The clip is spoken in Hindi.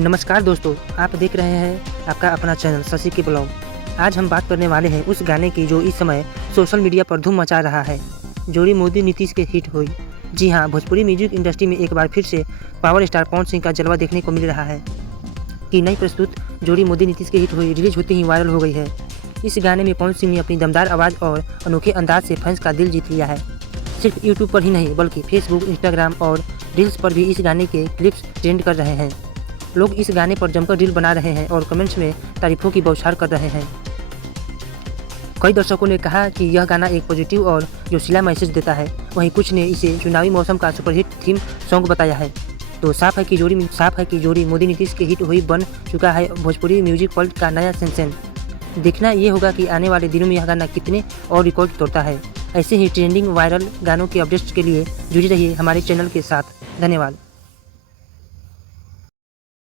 नमस्कार दोस्तों, आप देख रहे हैं आपका अपना चैनल शशि के ब्लॉग। आज हम बात करने वाले हैं उस गाने की जो इस समय सोशल मीडिया पर धूम मचा रहा है। जोड़ी मोदी नीतीश के हिट हुई। जी हाँ, भोजपुरी म्यूजिक इंडस्ट्री में एक बार फिर से पावर स्टार पवन सिंह का जलवा देखने को मिल रहा है कि नई प्रस्तुत जोड़ी मोदी नीतीश के हिट हुई रिलीज होते ही वायरल हो गई है। इस गाने में पवन सिंह ने अपनी दमदार आवाज़ और अनोखे अंदाज से फैंस का दिल जीत लिया है। सिर्फ यूट्यूब पर ही नहीं बल्कि फेसबुक, इंस्टाग्राम और रील्स पर भी इस गाने के क्लिप्स ट्रेंड कर रहे हैं। लोग इस गाने पर जमकर रील बना रहे हैं और कमेंट्स में तारीफों की बौछार कर रहे हैं। कई दर्शकों ने कहा कि यह गाना एक पॉजिटिव और जोशीला मैसेज देता है। वहीं कुछ ने इसे चुनावी मौसम का सुपरहिट थीम सॉन्ग बताया है। तो साफ है कि जोड़ी मोदी नीतीश के हिट हुई बन चुका है भोजपुरी म्यूजिक वर्ल्ड का नया सेंसेशन। देखना ये होगा कि आने वाले दिनों में यह गाना कितने और रिकॉर्ड तोड़ता है। ऐसे ही ट्रेंडिंग वायरल गानों के अपडेट्स के लिए जुड़ी रहिए हमारे चैनल के साथ। धन्यवाद।